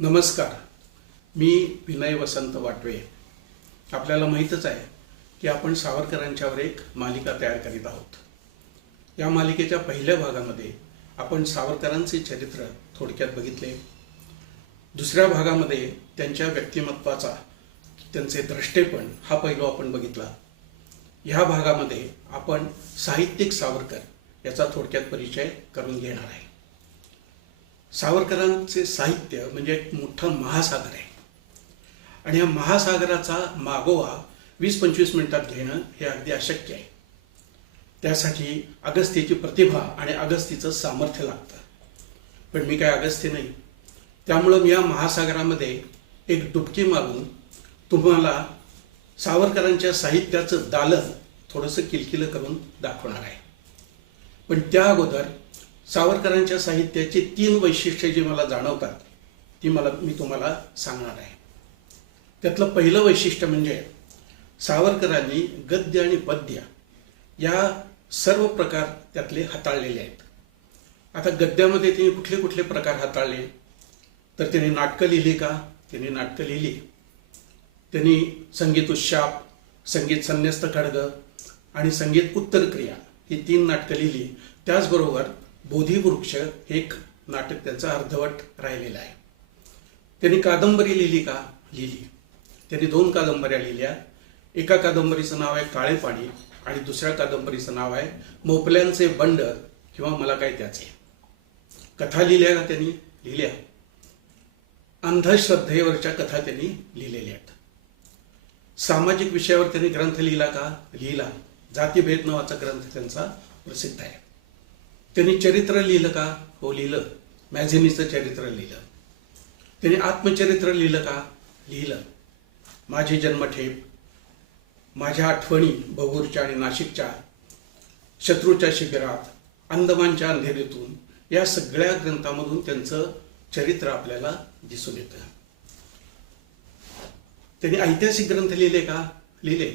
नमस्कार. मी विनय वसंत वाटवे. आपल्याला माहीतच आहे की आपण सावरकरांच्यावर एक मालिका तयार करीत आहोत. या मालिकेच्या पहिल्या भागामध्ये आपण सावरकरांचे चरित्र थोडक्यात बघितले. दुसऱ्या भागामध्ये त्यांच्या व्यक्तिमत्वाचा त्यांचे द्रष्टेपण हा पैलू आपण बघितला. ह्या भागामध्ये आपण साहित्यिक सावरकर याचा थोडक्यात परिचय करून घेणार आहे. सावरकरांचे साहित्य म्हणजे एक मोठं महासागर आहे. आणि या महासागराचा मागोवा वीस पंचवीस मिनिटात घेणं हे अगदी अशक्य आहे. त्यासाठी अगस्तीची प्रतिभा आणि अगस्तीचं सामर्थ्य लागतं. पण मी काय अगस्ती नाही. त्यामुळं मी या महासागरामध्ये एक डुबकी मारून तुम्हाला सावरकरांच्या साहित्याचं दालन थोडंसं किलकिलं करून दाखवणार आहे. पण त्या अगोदर सावरकरांच्या साहित्याची तीन वैशिष्ट्ये जी मला जाणवतात ती मला मी तुम्हाला सांगणार आहे. त्यातलं पहिलं वैशिष्ट्य म्हणजे सावरकरांनी गद्य आणि पद्य या सर्व प्रकार त्यातले हाताळलेले आहेत. आता गद्यामध्ये त्यांनी कुठले कुठले प्रकार हाताळले? तर त्यांनी नाटकं लिहिली का? त्यांनी नाटकं लिहिली. त्यांनी संगीत उशाप संगीत संन्यस्त खडग आणि संगीत उत्तर क्रिया ही तीन नाटकं लिहिली. त्याचबरोबर बोधिवृक्ष हे एक नाटक त्यांचं अर्धवट राहिलेलं आहे. त्यांनी कादंबरी लिहिली का? लिहिली. त्यांनी दोन कादंबऱ्या लिहिल्या. एका कादंबरीचं नाव आहे काळे पाणी आणि दुसऱ्या कादंबरीचं नाव आहे मोपल्यांचे बंड किंवा मला काय त्याचे. कथा लिहिल्या का त्यांनी? लिहिल्या. अंधश्रद्धेवरच्या कथा त्यांनी लिहिलेल्या आहेत. सामाजिक विषयावर त्यांनी ग्रंथ लिहिला का? लिहिला. जातीभेद नावाचा ग्रंथ त्यांचा प्रसिद्ध आहे. त्यांनी चरित्र लिहिलं का? हो लिहिलं. मॅझिनीचं चरित्र लिहिलं. त्यांनी आत्मचरित्र लिहिलं का? लिहिलं. माझी जन्मठेप माझ्या आठवणी भगूरच्या आणि नाशिकच्या शत्रूच्या शिबिरात अंदमानच्या अंधेरीतून या सगळ्या ग्रंथामधून त्यांचं चरित्र आपल्याला दिसून येतं. त्यांनी ऐतिहासिक ग्रंथ लिहिले का? लिहिले.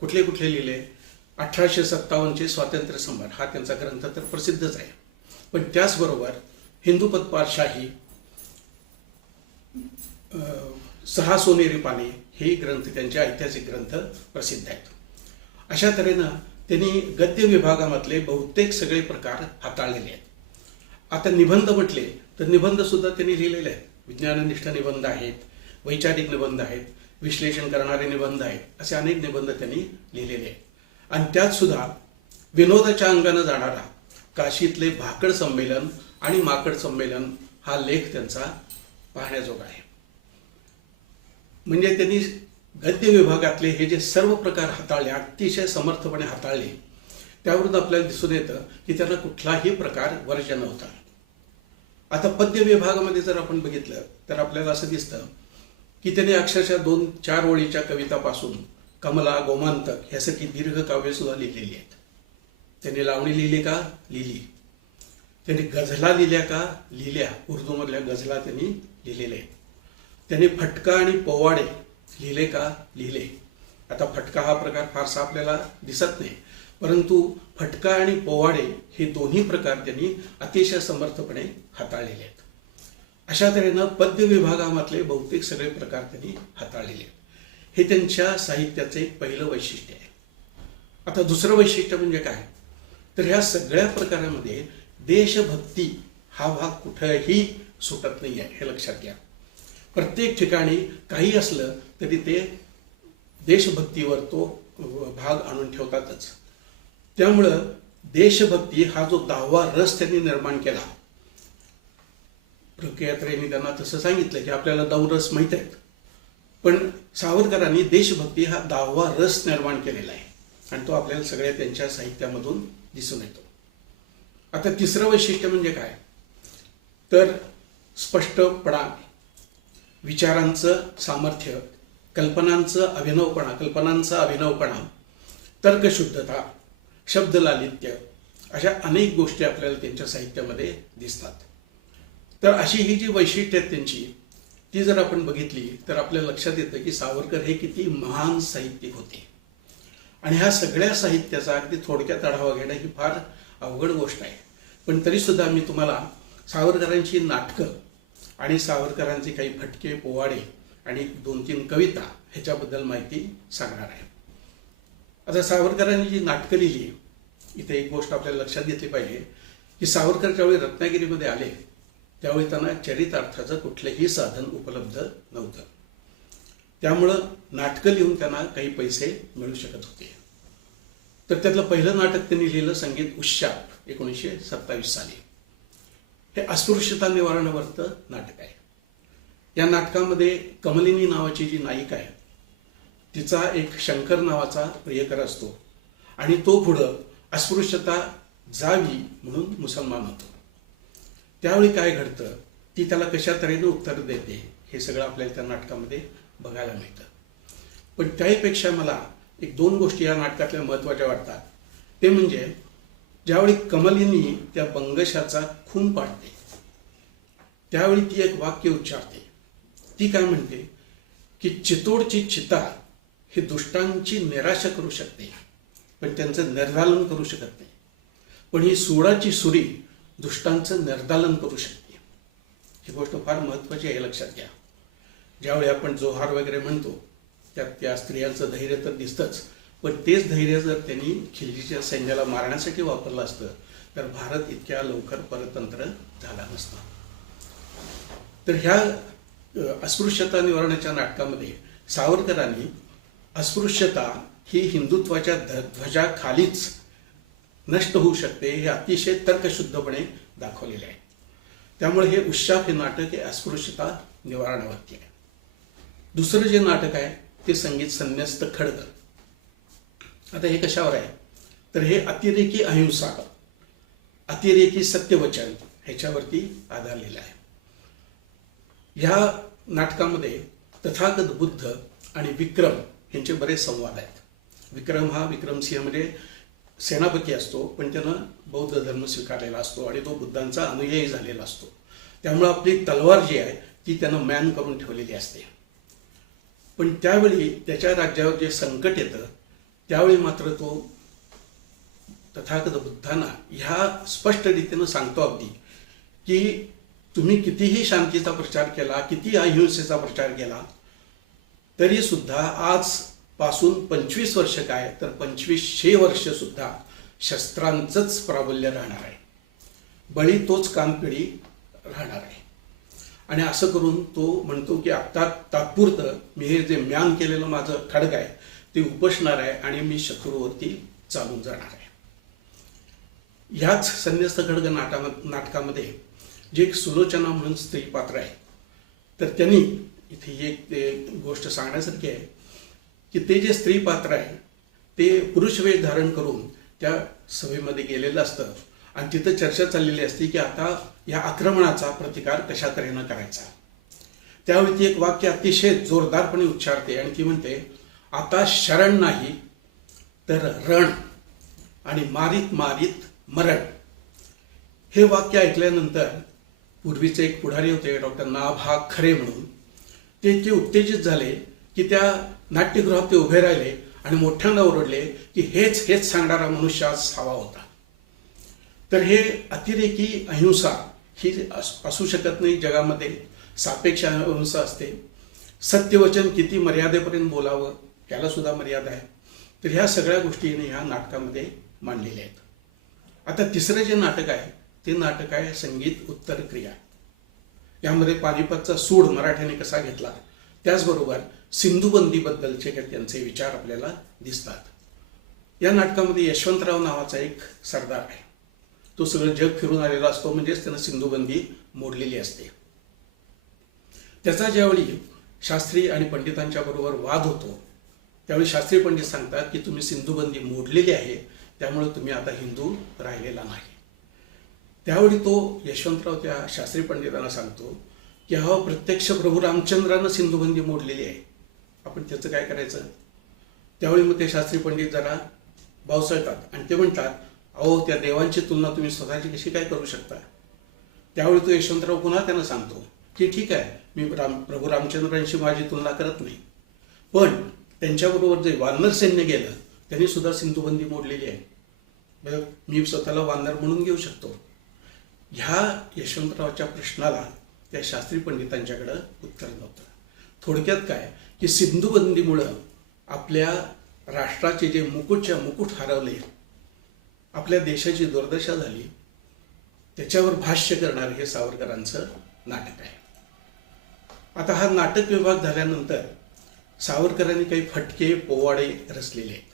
कुठले कुठले लिहिले? अठराशे सत्तावन्नचे स्वातंत्र्य सम्राट हा त्यांचा ग्रंथ तर प्रसिद्धच आहे. पण त्याचबरोबर हिंदूपद पातशाही सहा सोनेरी पाने हे ग्रंथ त्यांचे ऐतिहासिक ग्रंथ प्रसिद्ध आहेत. अशा तऱ्हेनं त्यांनी गद्य विभागामधले बहुतेक सगळे प्रकार हाताळलेले आहेत. आता निबंध म्हटले तर निबंध सुद्धा त्यांनी लिहिलेले आहेत. विज्ञाननिष्ठ निबंध आहेत वैचारिक निबंध आहेत विश्लेषण करणारे निबंध आहेत असे अनेक निबंध त्यांनी लिहिलेले आहेत. आणि त्यात सुद्धा विनोदाच्या अंगानं जाणारा काशीतले भाकड संमेलन आणि माकड संमेलन हा लेख त्यांचा पाहण्याजोगा आहे. म्हणजे त्यांनी गद्य विभागातले हे जे सर्व प्रकार हाताळले अतिशय समर्थपणे हाताळले त्यावरून आपल्याला दिसून येतं की त्यांना कुठलाही प्रकार वर्ज्य नव्हता. आता पद्य विभागामध्ये जर आपण बघितलं तर आपल्याला असं दिसतं की त्यांनी अक्षरशः दोन चार ओळीच्या कवितापासून कमला गोमांतक यासारखी दीर्घ काव्य सुद्धा लिहिलेली आहेत. त्यांनी लावणी लिहिली का? लिहिली. त्यांनी गझला लिहिल्या का? लिहिल्या. उर्दूमधल्या गझला त्यांनी लिहिलेल्या आहेत. त्यांनी फटका आणि पोवाडे लिहिले का? लिहिले. आता फटका हा प्रकार फारसा आपल्याला दिसत नाही. परंतु फटका आणि पोवाडे हे दोन्ही प्रकार त्यांनी अतिशय समर्थपणे हाताळलेले आहेत. अशा तऱ्हेनं पद्य विभागामधले बहुतेक सगळे प्रकार त्यांनी हाताळलेले आहेत. हे त्यांच्या साहित्याचं एक पहिलं वैशिष्ट्य आहे. आता दुसरं वैशिष्ट्य म्हणजे काय? तर ह्या सगळ्या प्रकारामध्ये देशभक्ती हा भाग कुठंही सुटत नाही आहे हे लक्षात घ्या. प्रत्येक ठिकाणी काही असलं तरी ते देशभक्तीवर तो भाग आणून ठेवतातच. त्यामुळं देशभक्ती हा जो दहावा रस त्यांनी निर्माण केला. प्रक्रियात्रेंनी त्यांना तसं सांगितलं की आपल्याला दौ रस माहीत आहेत. पण सावरकरांनी देशभक्ती हा दहावा रस निर्माण केलेला आहे. आणि तो आपल्याला सगळ्या त्यांच्या साहित्यामधून दिसून येतो. आता तिसरं वैशिष्ट्य म्हणजे काय? तर स्पष्टपणा विचारांचं सामर्थ्य कल्पनांचं अभिनवपणा कल्पनांचा अभिनवपणा तर्कशुद्धता शब्दलालित्य अशा अनेक गोष्टी आपल्याला त्यांच्या साहित्यामध्ये दिसतात. तर अशी ही जी वैशिष्ट्य आहेत त्यांची ती जर आपण बघितली तर आपल्या लक्षात येतं की सावरकर हे किती महान साहित्यिक होते. आणि ह्या सगळ्या साहित्याचा अगदी थोडक्यात आढावा घेणं ही फार अवघड गोष्ट आहे. पण तरीसुद्धा मी तुम्हाला सावरकरांची नाटकं आणि सावरकरांचे काही फटके पोवाडे आणि दोन तीन कविता ह्याच्याबद्दल माहिती सांगणार आहे. आता सावरकरांनी जी नाटकं लिहिली इथे एक गोष्ट आपल्याला लक्षात घेतली पाहिजे की सावरकर ज्यावेळी रत्नागिरीमध्ये आले त्यावेळी त्यांना चरितार्थाचं कुठलंही साधन उपलब्ध नव्हतं. त्यामुळं नाटकं लिहून त्यांना काही पैसे मिळू शकत होते. तर त्यातलं पहिलं नाटक त्यांनी लिहिलं संगीत उशाप एकोणीसशे सत्तावीस साली. हे अस्पृश्यता निवारणावरचं नाटक आहे. या नाटकामध्ये कमलिनी नावाची जी नायिका आहे तिचा एक शंकर नावाचा प्रियकर असतो. आणि तो पुढं अस्पृश्यता जावी म्हणून मुसलमान होतो. त्यावेळी काय घडतं ती त्याला कशा तऱ्हेने उत्तर देते हे सगळं आपल्याला त्या नाटकामध्ये बघायला मिळतं. पण त्याहीपेक्षा मला एक दोन गोष्टी या नाटकातल्या महत्त्वाच्या वाटतात. ते म्हणजे ज्यावेळी कमलिनी त्या बंगशाचा खून पाडते त्यावेळी ती एक वाक्य उच्चारते. ती काय म्हणते की चितोडची चिता ही दुष्टांची निराशा करू शकते पण त्यांचं निर्धालन करू शकत नाही. पण ही सुडाची सुरी दुष्टांचं निर्दालन करू शकते. ही गोष्ट फार महत्त्वाची आहे लक्षात घ्या. ज्यावेळी आपण जोहार वगैरे म्हणतो त्यात त्या स्त्रियांचं धैर्य तर दिसतंच. पण तेच धैर्य जर त्यांनी खिलजीच्या सैन्याला मारण्यासाठी वापरलं असतं तर भारत इतक्या लवकर परतंत्र झाला नसता. तर ह्या अस्पृश्यता निवारणाच्या नाटकामध्ये सावरकरांनी अस्पृश्यता ही हिंदुत्वाच्या ध ध्वजाखालीच नष्ट होऊ शकते हे अतिशय तर्कशुद्धपणे दाखवलेले आहे. त्यामुळे हे उश्चाप हे नाटक हे अस्पृश्यता निवारणावरती आहे. दुसरं जे नाटक आहे ते संगीत संन्यस्त खडग. आता हे कशावर आहे? तर हे अतिरेकी अहिंसा अतिरेकी सत्यवचन ह्याच्यावरती आधारलेलं आहे. ह्या नाटकामध्ये तथागत बुद्ध आणि विक्रम यांचे बरेच संवाद आहेत. विक्रम हा विक्रमसिंह म्हणजे सेनापती असतो पण त्यानं बौद्ध धर्म स्वीकारलेला असतो आणि तो बुद्धांचा अनुयायी झालेला असतो. त्यामुळं आपली तलवार जी आहे ती त्यानं मॅन करून ठेवलेली असते. पण त्यावेळी त्याच्या राज्यावर जे संकट येतं त्यावेळी मात्र तो तथागत बुद्धांना ह्या स्पष्ट रीतीनं सांगतो अगदी की तुम्ही कितीही शांतीचा प्रचार केला किती अहिंसेचा प्रचार केला तरी सुद्धा आज पासून पंचवीस वर्ष काय तर पंचवीसशे वर्ष सुद्धा शस्त्रांचंच प्राबल्य राहणार आहे. बळी तोच कानपिढी राहणार आहे. आणि असं करून तो म्हणतो की आत्ता तात्पुरतं मी हे जे म्यान केलेलं माझं खडग आहे ते उपसणार आहे आणि मी शत्रूवरती चालून जाणार आहे. ह्याच संन्यस्त खडग नाटा नाटकामध्ये जे एक सुलोचना म्हणून स्त्री पात्र आहे. तर त्यांनी इथे एक ते गोष्ट सांगण्यासारखी आहे. की ते जे स्त्री पात्र आहे ते पुरुष वेश धारण करून त्या सभेमध्ये गेलेलं असतं. आणि तिथं चर्चा चाललेली असते की आता या आक्रमणाचा प्रतिकार कशा तऱ्हेनं करायचा? त्यावेळी ती एक वाक्य अतिशय जोरदारपणे उच्चारते आणि ती म्हणते आता शरण नाही तर रण आणि मारीत मारीत मरण. हे वाक्य ऐकल्यानंतर पूर्वीचे एक पुढारी होते डॉक्टर नाभा खरे म्हणून. ते इतके उत्तेजित झाले की त्या नाट्यगृहात ते उभे राहिले आणि मोठ्यांदा ओरडले की हेच हेच सांगणारा मनुष्य आज हवा होता. तर हे अतिरेकी अहिंसा ही असू शकत नाही जगामध्ये. सापेक्ष अहिंसा असते. सत्यवचन किती मर्यादेपर्यंत बोलावं त्याला सुद्धा मर्यादा आहे. तर ह्या सगळ्या गोष्टीने ह्या नाटकामध्ये मांडलेल्या आहेत. आता तिसरं जे नाटक आहे ते नाटक आहे संगीत उत्तर क्रिया यामध्ये पानिपतचा सूड मराठ्याने कसा घेतला त्याचबरोबर सिंधुबंदीबद्दलचे काही त्यांचे विचार आपल्याला दिसतात. या नाटकामध्ये यशवंतराव नावाचा एक सरदार आहे. तो सगळं जग फिरून आलेला असतो म्हणजेच त्यानं सिंधुबंदी मोडलेली असते. त्याचा ज्यावेळी शास्त्री आणि पंडितांच्या बरोबर वाद होतो त्यावेळी शास्त्री पंडित सांगतात की तुम्ही सिंधुबंदी मोडलेली आहे त्यामुळे तुम्ही आता हिंदू राहिलेला नाही. त्यावेळी तो यशवंतराव त्या शास्त्री पंडितांना सांगतो की हा प्रत्यक्ष प्रभू रामचंद्रानं सिंधुबंदी मोडलेली आहे. आपण त्याचं काय करायचं? त्यावेळी मग ते शास्त्री पंडित जरा भावसळतात आणि ते म्हणतात अहो त्या देवांची तुलना तुम्ही स्वतःची कशी काय करू शकता? त्यावेळी तो यशवंतराव पुन्हा त्यांना सांगतो की ठीक आहे मी राम प्रभू रामचंद्रांशी माझी तुलना करत नाही. पण त्यांच्याबरोबर जे वानर सैन्य गेलं त्यांनी सुद्धा सिंधुबंदी मोडलेली आहे. मी स्वतःला वानर म्हणून घेऊ शकतो. ह्या यशवंतरावच्या प्रश्नाला त्या शास्त्री पंडितांच्याकडं उत्तर नव्हतं. थोडक्यात काय की सिंधुबंदीमुळं आपल्या राष्ट्राचे जे मुकुटच्या मुकुट हरवले आपल्या देशाची दुर्दशा झाली त्याच्यावर भाष्य करणारं हे सावरकरांचं नाटक आहे. आता हा नाटक विभाग झाल्यानंतर सावरकरांनी काही फटके पोवाडे रचलेले आहेत.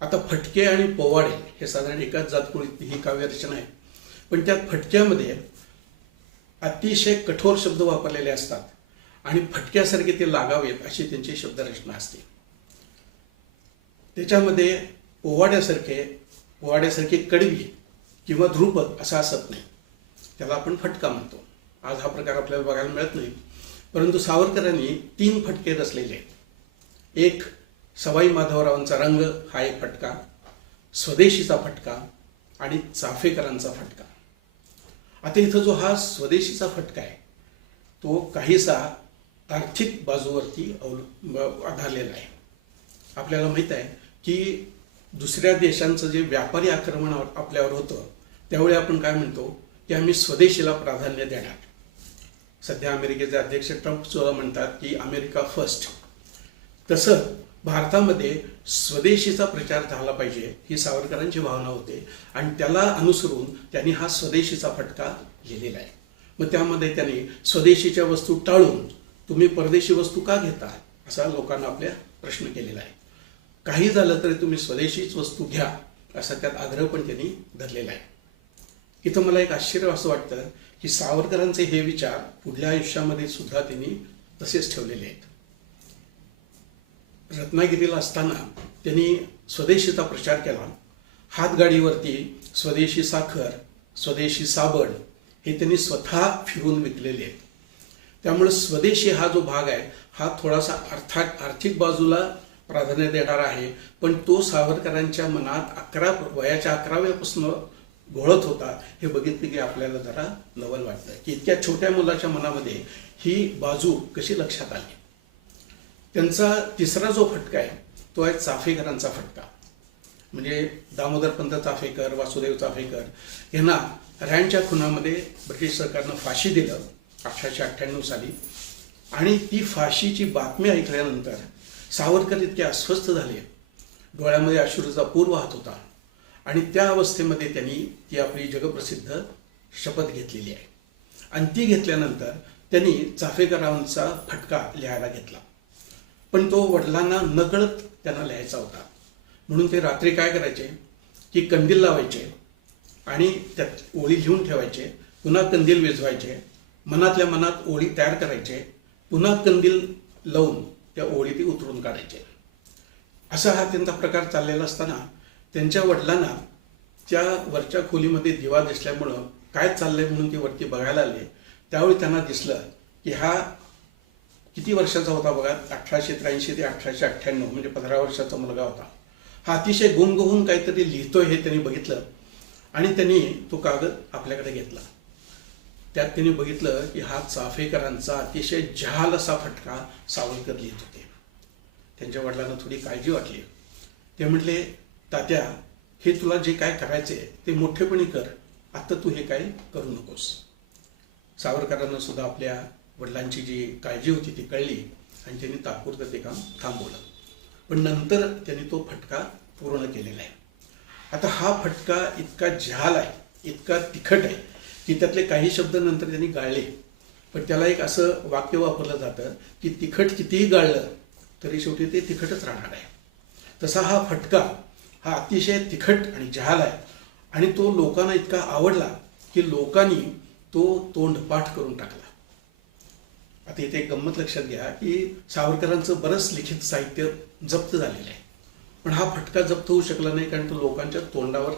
आता फटके आणि पोवाडे हे साधारण एकाच जातकुळीत ही काव्यरचना आहे पण त्यात फटक्यामध्ये अतिशय कठोर शब्द वापरलेले असतात. आणि फटक्यासारखे ते लागावेत अशी त्यांची शब्दरचना असते. त्याच्यामध्ये पोवाड्यासारखे पोवाड्यासारखे कडवी किंवा ध्रुपद असं असत नाही. त्याला आपण फटका म्हणतो. आज हा प्रकार आपल्याला बघायला मिळत नाही. परंतु सावरकरांनी तीन फटके रचलेले आहेत. एक सवाई माधवरावांचा रंग हा एक फटका. स्वदेशीचा फटका आणि चाफेकरांचा फटका. आता इथं जो हा स्वदेशीचा फटका आहे तो काहीसा आर्थिक बाजूवरती अवलंब आधारलेला आहे. आपल्याला माहीत आहे की दुसऱ्या देशांचं जे व्यापारी आक्रमण आपल्यावर होतं त्यावेळी आपण काय म्हणतो की आम्ही स्वदेशीला प्राधान्य देणार. सध्या अमेरिकेचे अध्यक्ष ट्रम्प सुद्धा म्हणतात की अमेरिका फर्स्ट तसं भारतामध्ये स्वदेशीचा प्रचार झाला पाहिजे ही सावरकरांची भावना होते. आणि त्याला अनुसरून त्यांनी हा स्वदेशीचा फटका लिहिलेला आहे. मग त्यामध्ये त्यांनी स्वदेशीच्या वस्तू टाळून तुम्ही परदेशी वस्तू का घेता असा लोकांना आपल्या प्रश्न केलेला आहे. काही झालं तरी तुम्ही स्वदेशीच वस्तू घ्या असा त्यात आग्रह पण त्यांनी धरलेला आहे. इथं मला एक आश्चर्य असं वाटतं की सावरकरांचे हे विचार पुढल्या आयुष्यामध्ये सुद्धा त्यांनी तसेच ठेवलेले आहेत. रत्नागिरीला असताना त्यांनी स्वदेशीचा प्रचार केला. हातगाडीवरती स्वदेशी साखर स्वदेशी साबण हे त्यांनी स्वतः फिरून विकलेले आहेत. त्यामुळे स्वदेशी हा जो भाग आहे हा थोडासा अर्थात आर्थिक बाजूला प्राधान्य देणारा आहे. पण तो सावरकरांच्या मनात अकरा वयाच्या अकराव्यापासून घोळत होता हे बघितलं की आपल्याला जरा नवल वाटतं. की इतक्या छोट्या मुलाच्या मनामध्ये ही बाजू कशी लक्षात आली? त्यांचा तिसरा जो फटका आहे तो आहे चाफेकरांचा फटका. म्हणजे दामोदरपंत चाफेकर वासुदेव चाफेकर यांना रँडच्या खुनामध्ये ब्रिटिश सरकारनं फाशी दिलं. अठराशे अठ्ठ्याण्णव साली. आणि ती फाशीची बातमी ऐकल्यानंतर सावरकर इतके अस्वस्थ झाले. डोळ्यामध्ये अश्रूचा पूर वाहत होता. आणि त्या अवस्थेमध्ये त्यांनी ती आपली जगप्रसिद्ध शपथ घेतलेली आहे. आणि ती घेतल्यानंतर त्यांनी चाफेकरांचा फटका लिहायला घेतला. पण तो वडिलांना नकळत त्यांना लिहायचा होता. म्हणून ते रात्री काय करायचे? की कंदील लावायचे आणि त्यात ओळी लिहून ठेवायचे. पुन्हा कंदील वेजवायचे मनातल्या मनात ओळी तयार करायचे पुन्हा कंदील लावून त्या ओळी ती उतरून काढायचे. असा हा त्यांचा प्रकार चाललेला असताना त्यांच्या वडिलांना त्या वरच्या खोलीमध्ये दिवा दिसल्यामुळं काय चाललंय म्हणून ती वरती बघायला आले. त्यावेळी त्यांना दिसलं की हा किती वर्षाचा होता बघा? अठराशे त्र्याऐंशी ते अठराशे अठ्ठ्याण्णव म्हणजे पंधरा वर्षाचा मुलगा होता. हा अतिशय गुंग होऊन काहीतरी लिहितोय हे त्यांनी बघितलं आणि त्यांनी तो कागद आपल्याकडे घेतला. त्यात त्यांनी बघितलं की हा चाफेकरांचा अतिशय जहाल असा फटका सावरकर लिहित होते. त्यांच्या वडिलांना थोडी काळजी वाटली. ते म्हटले तात्या हे तुला जे काय करायचे ते मोठेपणी कर. आता तू हे काय करू नकोस. सावरकरांना सुद्धा आपल्या वडिलांची जी काळजी होती ती कळली आणि त्यांनी तात्पुरतं ते काम थांबवलं. पण नंतर त्यांनी तो फटका पूर्ण केलेला आहे. आता हा फटका इतका झाल आहे इतका तिखट आहे की त्यातले काही शब्द नंतर त्यांनी गाळले. पण त्याला एक असं वाक्य वापरलं जातं की तिखट कितीही गाळलं तरी शेवटी ते तिखटच राहणार आहे. तसा हा फटका हा अतिशय तिखट आणि जहाल आहे. आणि तो लोकांना इतका आवडला की लोकांनी तो तोंडपाठ करून टाकला. आता इथे एक गंमत लक्षात घ्या की सावरकरांचं बरंच लिखित साहित्य जप्त झालेलं आहे. पण हा फटका जप्त होऊ शकला नाही कारण तो लोकांच्या तोंडावर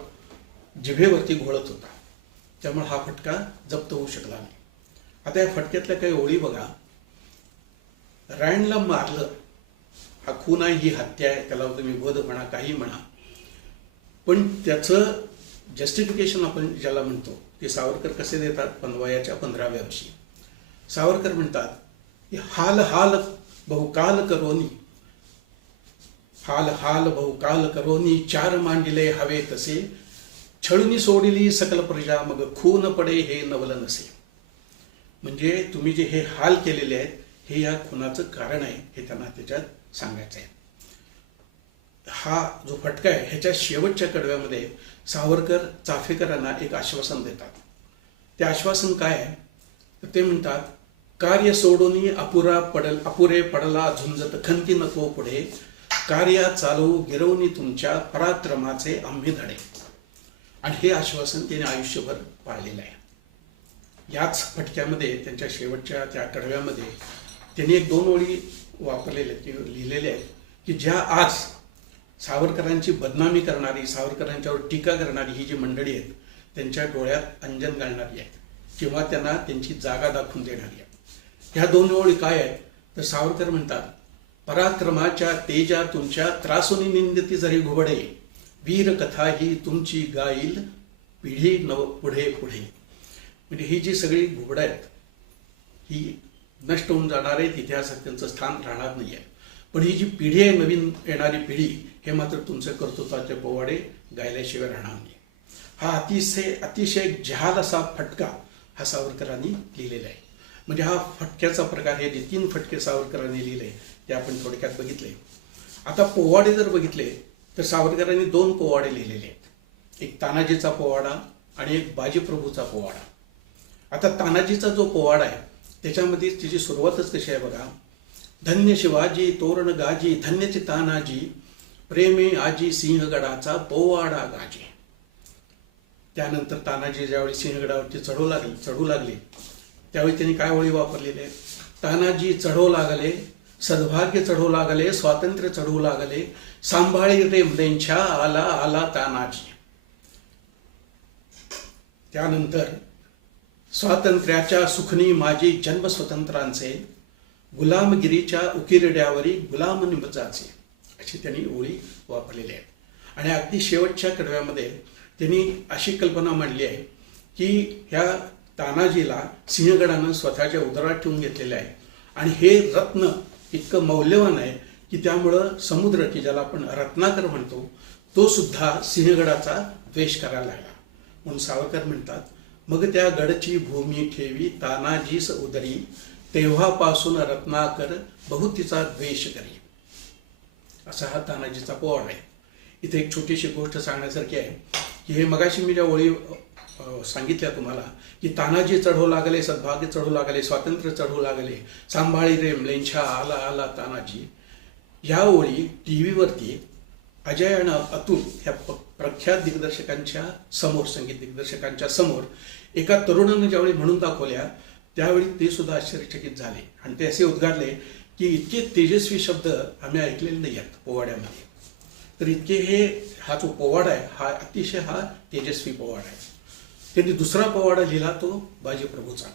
जिभेवरती घोळत होता. त्यामुळे हा फटका जप्त होऊ शकला नाही. आता या फटक्यातल्या काही ओळी बघा. रँडला मारलं हा खून आहे ही हत्या आहे त्याला तुम्ही वध म्हणा काही म्हणा. पण त्याचं जस्टिफिकेशन आपण ज्याला म्हणतो ते सावरकर कसे देतात? पंधवायाच्या पंधराव्या वर्षी. सावरकर म्हणतात की हाल हाल बहुकाल करोनी. हाल हाल बहुकाल करोनी चार मांडिले हवे तसे छळुनी सोडिली सकल प्रजा मग खून पडे हे नवल नसे. म्हणजे तुम्ही जे हे हाल केलेले आहेत हे या खुनाचं कारण आहे हे त्यांना त्याच्यात सांगायचं आहे हा जो फटका आहे ह्याच्या शेवटच्या कडव्यामध्ये सावरकर चाफेकरांना एक आश्वासन देतात. ते आश्वासन काय आहे? तर ते म्हणतात कार्य सोडून अपुरा पडल अपुरे पडला झुंजत खंती नको पुढे. कार्य चालू गिरवणी तुमच्या पराक्रमाचे आम्ही धडे. आणि हे आश्वासन त्याने आयुष्यभर पाळलेलं आहे. याच फटक्यामध्ये त्यांच्या शेवटच्या त्या कडव्यामध्ये त्यांनी एक दोन ओळी वापरलेल्या आहेत लिहिलेल्या आहेत की ज्या आज सावरकरांची बदनामी करणारी सावरकरांच्यावर टीका करणारी ही जी मंडळी आहेत त्यांच्या डोळ्यात अंजन घालणारी आहेत किंवा त्यांना त्यांची जागा दाखवून देणारी आहेत. ह्या दोन ओळी काय आहेत? तर सावरकर म्हणतात पराक्रमाच्या तेजा तुमच्या त्रासुनी निंदती जरी घुबडे वीरकथा ही तुमची गाईल पिढी नव पुढे पुढे. म्हणजे ही जी सगळी घुबडं आहेत ही नष्ट होऊन जाणार आहेत इतिहासात त्यांचं स्थान राहणार नाही आहे पण ही जी पिढी आहे नवीन येणारी पिढी हे मात्र तुमचे कर्तृत्वाचे पोवाडे गायल्याशिवाय राहणार नाही. हा अतिशय अतिशय जहाल असा फटका हा सावरकरांनी लिहिलेला आहे. म्हणजे हा फटक्याचा प्रकार हे जे तीन फटके सावरकरांनी लिहिले ते आपण थोडक्यात बघितले. आता पोवाडे जर बघितले तर सावरकरांनी दोन पोवाडे लिहिलेले आहेत. एक तानाजीचा पोवाडा आणि एक बाजीप्रभूचा पोवाडा. आता तानाजीचा जो पोवाडा आहे त्याच्यामध्ये तिची सुरुवातच कशी आहे बघा. धन्य शिवाजी तोरण गाजी धन्यची तानाजी प्रेमे आजी सिंहगडाचा पोवाडा गाजी. त्यानंतर तानाजी ज्यावेळी सिंहगडावरती चढू लागले चढू लागले त्यावेळी त्यांनी काय ओळी वापरलेले तानाजी चढो लागले सद्भाग्य चढू लागले स्वातंत्र्य चढू लागले सांभाळी रेमडेंच्या आला आला तानाजी. त्यानंतर स्वातंत्र्याच्या सुखनी माझी जन्मस्वतंत्रांचे गुलामगिरीच्या उकिरड्यावरी गुलाम निमजाचे अशी त्यांनी ओळी वापरलेली आहे आणि अगदी शेवटच्या कडव्यामध्ये त्यांनी अशी कल्पना मांडली आहे की ह्या तानाजीला सिंहगडानं स्वतःच्या उदरात ठेवून घेतलेलं आहे. आणि हे रत्न इतकं मौल्यवान आहे की त्यामुळं समुद्र की ज्याला आपण रत्नाकर म्हणतो तो सुद्धा सिंहगडाचा द्वेष करायला लागला. म्हणून सावरकर म्हणतात मग त्या गडची भूमी ठेवी तानाजीस उदरी तेव्हापासून रत्नाकर बहुतीचा द्वेष करी. असा हा तानाजीचा पोवाड आहे. इथे एक छोटीशी गोष्ट सांगण्यासारखी आहे की हे मगाशी मी ज्या ओळी सांगितल्या तुम्हाला की तानाजी चढू लागले सद्भाग्य चढू लागले स्वातंत्र्य चढू लागले सांभाळी रे म्लेंछा आला आला तानाजी. ह्या ओळी टी व्हीवरती अजय आणि अतुल ह्या प- प्रख्यात दिग्दर्शकांच्या समोर संगीत दिग्दर्शकांच्या समोर एका तरुणानं ज्यावेळी म्हणून दाखवल्या त्यावेळी ते सुद्धा आश्चर्यचकित झाले. आणि ते असे उद्गारले की इतके तेजस्वी शब्द आम्ही ऐकलेले नाही आहेत पोवाड्यामध्ये. तर इतके हे हा जो पोवाडा आहे हा अतिशय हा तेजस्वी पोवाडा आहे. त्यांनी दुसरा पोवाडा लिहिला तो बाजीप्रभूचा.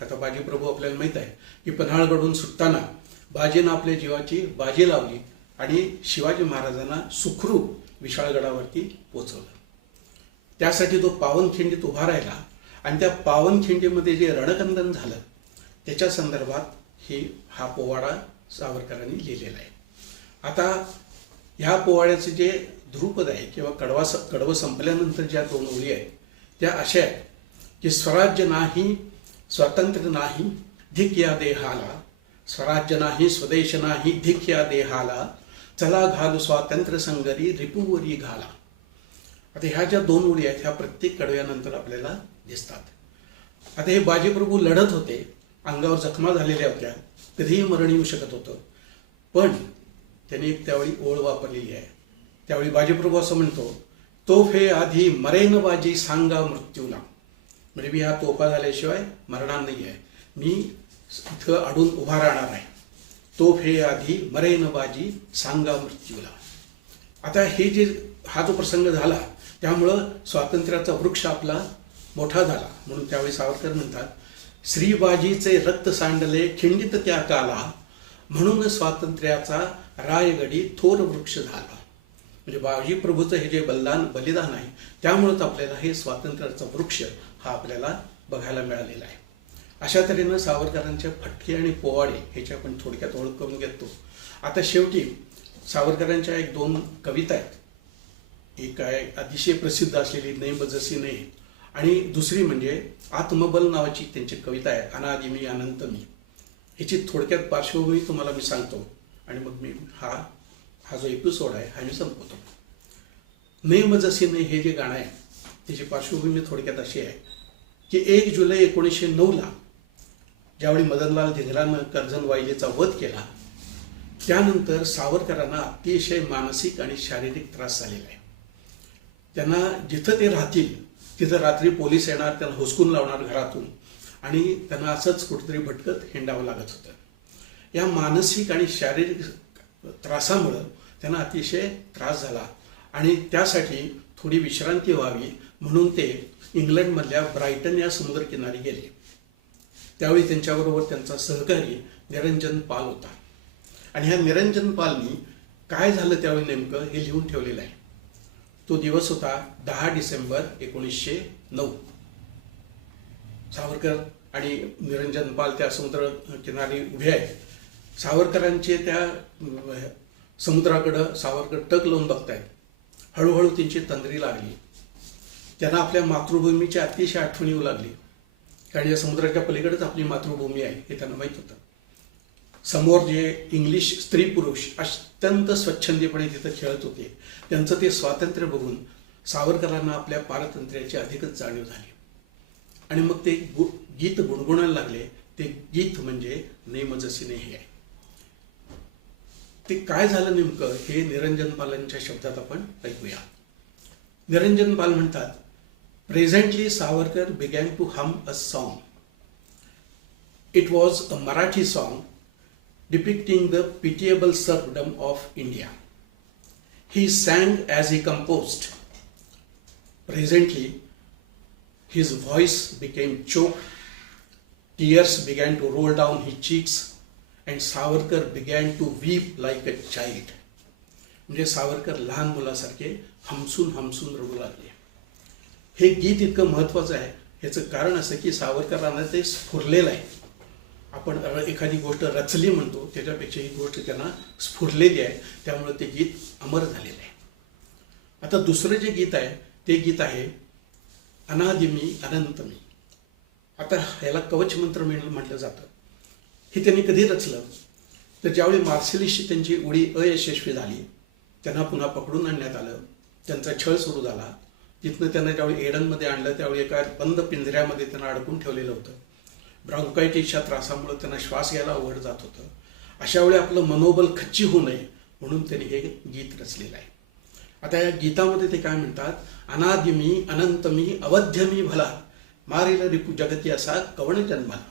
आता बाजीप्रभू आपल्याला माहीत आहे की पन्हाळगडून सुटताना बाजीनं आपल्या जीवाची बाजी लावली आणि शिवाजी महाराजांना सुखरूप विशाळगडावरती पोचवलं त्यासाठी तो पावनखिंडीत उभा राहिला आणि त्या पावनखिंडीमध्ये जे रणकंदन झालं त्याच्या संदर्भात हे हा पोवाडा सावरकरांनी लिहिलेला आहे. आता ह्या पोवाड्याचे जे ध्रुपद आहे किंवा कडवा स कडवं संपल्यानंतर ज्या दोन ओळी आहेत त्या अशा आहेत की स्वराज्य नाही स्वातंत्र्य नाही धिक या देहाला. स्वराज्य नाही स्वदेश नाही धिक या देहाला. चला घालू स्वातंत्र्य संगरी रिपुवरी घाला. आता ह्या ज्या दोन ओळी आहेत ह्या प्रत्येक कडव्यानंतर आपल्याला दिसतात. आता हे बाजीप्रभू लढत होते अंगावर जखमा झालेल्या होत्या कधीही मरण येऊ शकत होतं. पण त्याने एक त्यावेळी ओळ वापरलेली आहे. त्यावेळी बाजीप्रभू असं म्हणतो तोफे आधी मरेन बाजी सांगा मृत्यूला. म्हणजे मी हा तोफा झाल्याशिवाय मरणार नाही आहे. मी इथं अडून उभा राहणार आहे. तोफ हे आधी मरेन बाजी सांगा मृत्यूला. आता हे जे हा जो प्रसंग झाला त्यामुळं स्वातंत्र्याचा वृक्ष आपला मोठा झाला. म्हणून त्यावेळी सावरकर म्हणतात श्रीबाजीचे रक्त सांडले खिंडित त्या काला म्हणून स्वातंत्र्याचा रायगडी थोर वृक्ष झाला. म्हणजे बाजी प्रभूचं हे जे बलिदान बलिदान आहे त्यामुळंच आपल्याला हे स्वातंत्र्याचा वृक्ष हा आपल्याला बघायला मिळालेला आहे. अशा तऱ्हेनं सावरकरांच्या फटके आणि पोवाडे ह्याची आपण थोडक्यात ओळख करून घेतो. आता शेवटी सावरकरांच्या एक दोन कविता आहेत. एक आहे अतिशय प्रसिद्ध असलेली नय बजसी नाही आणि दुसरी म्हणजे आत्मबल नावाची त्यांची कविता आहे अनादि मी अनंत मी ह्याची थोडक्यात पार्श्वभूमी तुम्हाला मी सांगतो आणि मग मी हा हा जो एपिसोड आहे हा मी संपवतो. नेम जसे नाही हे जे गाणं आहे त्याची पार्श्वभूमी थोडक्यात अशी आहे की एक जुलै एकोणीसशे नऊला ज्यावेळी मदनलाल धिंगरानं कर्जन वायलेचा वध केला त्यानंतर सावरकरांना अतिशय मानसिक आणि शारीरिक त्रास झालेला आहे. त्यांना जिथं ते राहतील तिथं रात्री पोलीस येणार त्यांना हुसकून लावणार घरातून आणि त्यांना असंच कुठेतरी भटकत हिंडावं लागत होतं. या मानसिक आणि शारीरिक त्रासामुळं त्यांना अतिशय त्रास झाला. आणि त्यासाठी थोडी विश्रांती व्हावी म्हणून ते इंग्लंडमधल्या ब्रायटन या समुद्रकिनारी गेले. त्यावेळी त्यांच्याबरोबर त्यांचा सहकारी निरंजन पाल होता. आणि ह्या निरंजन पालनी काय झालं त्यावेळी नेमकं हे लिहून ठेवलेलं आहे. तो दिवस होता दहा डिसेंबर एकोणीसशे नऊ. सावरकर आणि निरंजन पाल त्या समुद्र किनारी उभे आहेत. सावरकरांचे त्या समुद्राकडं सावरकर टक लावून बघतायत. हळूहळू त्यांची तंद्री लागली. त्यांना आपल्या मातृभूमीची अतिशय आठवण येऊ लागली. कारण या समुद्राच्या पलीकडेच आपली मातृभूमी आहे हे त्यांना माहीत होतं. समोर जे इंग्लिश स्त्री पुरुष अत्यंत स्वच्छंदीपणे तिथं खेळत होते त्यांचं ते स्वातंत्र्य बघून सावरकरांना आपल्या पारतंत्र्याची अधिकच जाणीव झाली. आणि मग ते गु गीत गुणगुणायला लागले. ते गीत म्हणजे नेमजसीने हे. आहे ते काय झालं नेमकं हे निरंजन पालांच्या शब्दात आपण ऐकूया निरंजन पाल म्हणतात presently Savarkar began to hum a song it was a Marathi song depicting the pitiable serfdom of India. He sang as he composed. Presently, his voice became choked, tears began to roll down his cheeks, and Savarkar began to weep like a child म्हणजे सावरकर लहान मुलासारखे हमसून हमसून रडू लागले. हे गीत इतकं महत्वाचं आहे. ह्याचं कारण असं की सावरकरांना ते स्फुरलेलं आहे. आपण एखादी गोष्ट रचली म्हणतो त्याच्यापेक्षा ही गोष्ट त्यांना स्फुरलेली आहे. त्यामुळे ते गीत अमर झालेलं आहे. आता दुसरं जे गीत आहे ते गीत आहे अनादिमी अनंतमी. आता ह्याला कवच मंत्र म्हण- म्हटलं जातं. हे त्यांनी कधी रचलं? तर ज्यावेळी मार्सेलिसची त्यांची उडी अयशस्वी झाली त्यांना पुन्हा पकडून आणण्यात आलं. त्यांचा छळ सुरू झाला. तिथनं त्यांना ज्यावेळी एडनमध्ये आणलं त्यावेळी एका बंद पिंजऱ्यामध्ये त्यांना अडकून ठेवलेलं होतं. ब्रॉन्कायटिसच्या त्रासामुळे त्यांना श्वास घ्यायला अवघड जात होतं. अशा वेळी आपलं मनोबल खच्ची होऊ नये म्हणून त्यांनी हे गीत रचलेलं आहे. आता या गीतामध्ये ते काय म्हणतात? अनादि मी अनंत मी अवध्य मी भला मारेल रिपू जगती असा कवण जन्माला.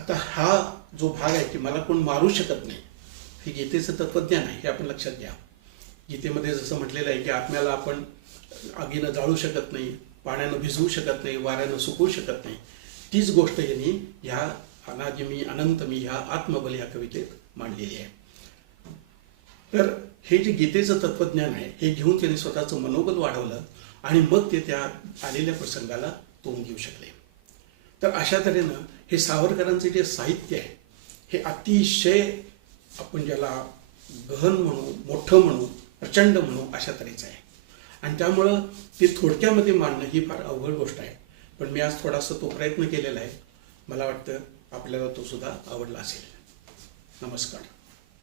आता हा जो भाग आहे की मला कोण मारू शकत नाही हे गीतेचं तत्वज्ञान आहे हे आपण लक्षात घ्या. गीतेमध्ये जसं म्हटलेलं आहे की आत्म्याला आपण आगीनं जाळू शकत नाही पाण्यानं भिजवू शकत नाही वाऱ्यानं सुकवू शकत नाही. तीच गोष्ट यांनी ह्या अनादि मी अनंत मी ह्या आत्मबल या कवितेत मांडलेली आहे. तर हे जे गीतेचं तत्वज्ञान आहे हे घेऊन त्यांनी स्वतःचं मनोबल वाढवलं आणि मग ते त्या आलेल्या प्रसंगाला तोंड देऊ शकले. तर अशा तऱ्हेनं हे सावरकरांचे जे साहित्य आहे हे अतिशय आपण ज्याला गहन म्हणू मोठं म्हणू प्रचंड म्हणू अशा तऱ्हेचं आहे. आणि त्यामुळं ते थोडक्यामध्ये मांडणं ही फार अवघड गोष्ट आहे. पण मी आज थोडासा तो प्रयत्न केलेला आहे. मला वाटतं आपल्याला तो सुद्धा आवडला असेल. नमस्कार.